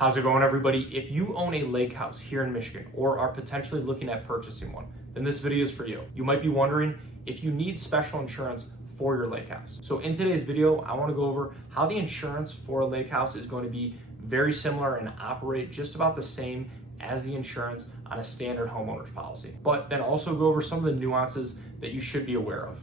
How's it going, everybody? If you own a lake house here in Michigan or are potentially looking at purchasing one, then this video is for you. You might be wondering if you need special insurance for your lake house. So in today's video, I want to go over how the insurance for a lake house is going to be very similar and operate just about the same as the insurance on a standard homeowner's policy, but then also go over some of the nuances that you should be aware of.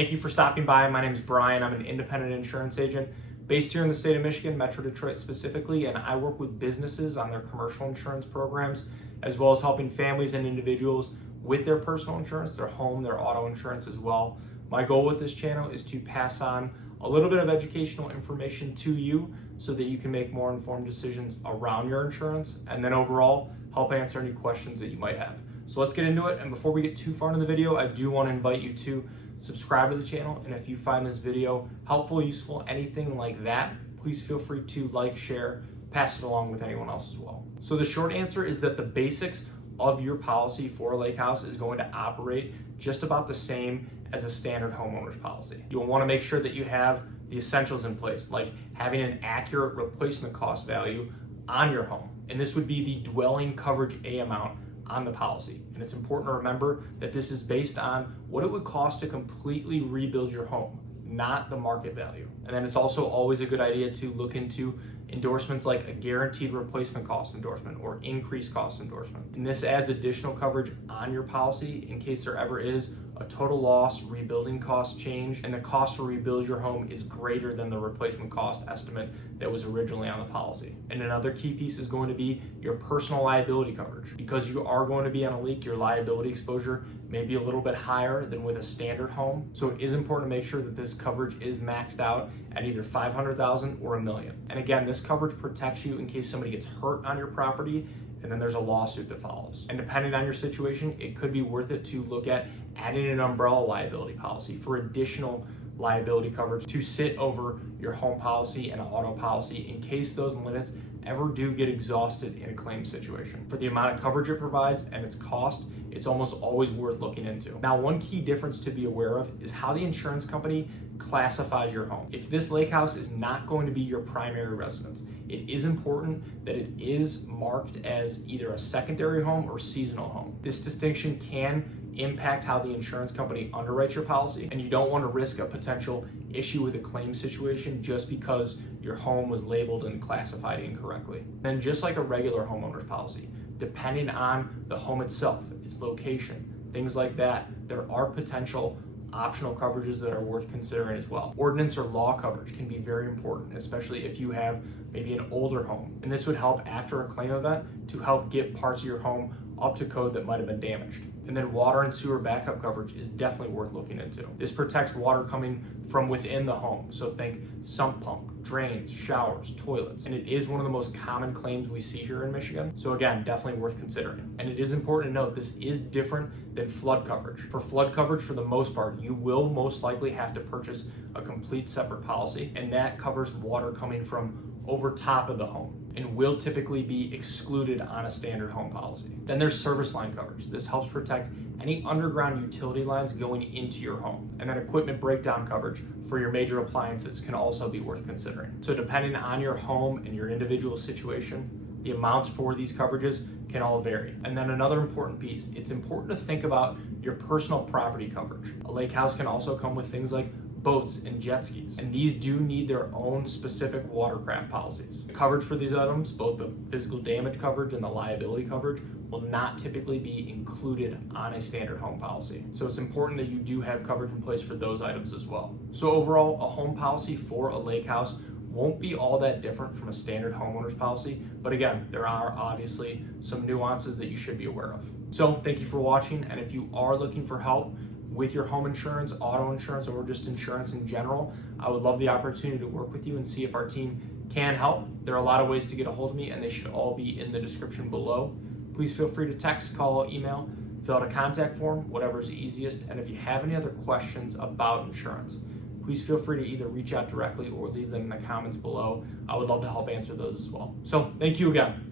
Thank you for stopping by. My name is Brian. I'm an independent insurance agent based here in the state of Michigan, Metro Detroit specifically, and I work with businesses on their commercial insurance programs, as well as helping families and individuals with their personal insurance, their home, their auto insurance as well. My goal with this channel is to pass on a little bit of educational information to you so that you can make more informed decisions around your insurance, and then overall help answer any questions that you might have. So let's get into it. And before we get too far into the video, I do want to invite you to subscribe to the channel, and if you find this video helpful, useful, anything like that, please feel free to like, share, pass it along with anyone else as well. So the short answer is that the basics of your policy for a lake house is going to operate just about the same as a standard homeowner's policy. You'll want to make sure that you have the essentials in place, like having an accurate replacement cost value on your home. And this would be the dwelling coverage A amount on the policy. And it's important to remember that this is based on what it would cost to completely rebuild your home, not the market value. And then it's also always a good idea to look into endorsements like a guaranteed replacement cost endorsement or increased cost endorsement. And this adds additional coverage on your policy in case there ever is a total loss, rebuilding cost change, and the cost to rebuild your home is greater than the replacement cost estimate that was originally on the policy. And another key piece is going to be your personal liability coverage. Because you are going to be on a leak, your liability exposure may be a little bit higher than with a standard home. So it is important to make sure that this coverage is maxed out at either $500,000 or $1 million. And again, this coverage protects you in case somebody gets hurt on your property and then there's a lawsuit that follows. And depending on your situation, it could be worth it to look at adding an umbrella liability policy for additional liability coverage to sit over your home policy and auto policy in case those limits ever do get exhausted in a claim situation. For the amount of coverage it provides and its cost, it's almost always worth looking into. Now, one key difference to be aware of is how the insurance company classifies your home. If this lake house is not going to be your primary residence, it is important that it is marked as either a secondary home or seasonal home. This distinction can impact how the insurance company underwrites your policy, and you don't want to risk a potential issue with a claim situation just because your home was labeled and classified incorrectly. Then just like a regular homeowner's policy, depending on the home itself, its location, things like that, there are potential optional coverages that are worth considering as well. Ordinance or law coverage can be very important, especially if you have maybe an older home. And this would help after a claim event to help get parts of your home up to code that might have been damaged. And then water and sewer backup coverage is definitely worth looking into. This protects water coming from within the home. So think sump pump, drains, showers, toilets. And it is one of the most common claims we see here in Michigan. So again, definitely worth considering. And it is important to note this is different than flood coverage. For flood coverage, for the most part, you will most likely have to purchase a complete separate policy, and that covers water coming from over top of the home and will typically be excluded on a standard home policy. Then there's service line coverage. This helps protect any underground utility lines going into your home. And then equipment breakdown coverage for your major appliances can also be worth considering. So depending on your home and your individual situation, the amounts for these coverages can all vary. And then another important piece, it's important to think about your personal property coverage. A lake house can also come with things like boats and jet skis, and these do need their own specific watercraft policies. The coverage for these items, both the physical damage coverage and the liability coverage, will not typically be included on a standard home policy. So it's important that you do have coverage in place for those items as well. So overall, a home policy for a lake house won't be all that different from a standard homeowner's policy, but again, there are obviously some nuances that you should be aware of. So thank you for watching, and if you are looking for help with your home insurance, auto insurance, or just insurance in general, I would love the opportunity to work with you and see if our team can help. There are a lot of ways to get a hold of me, and they should all be in the description below. Please feel free to text, call, email, fill out a contact form, whatever's easiest. And if you have any other questions about insurance, please feel free to either reach out directly or leave them in the comments below. I would love to help answer those as well. So thank you again.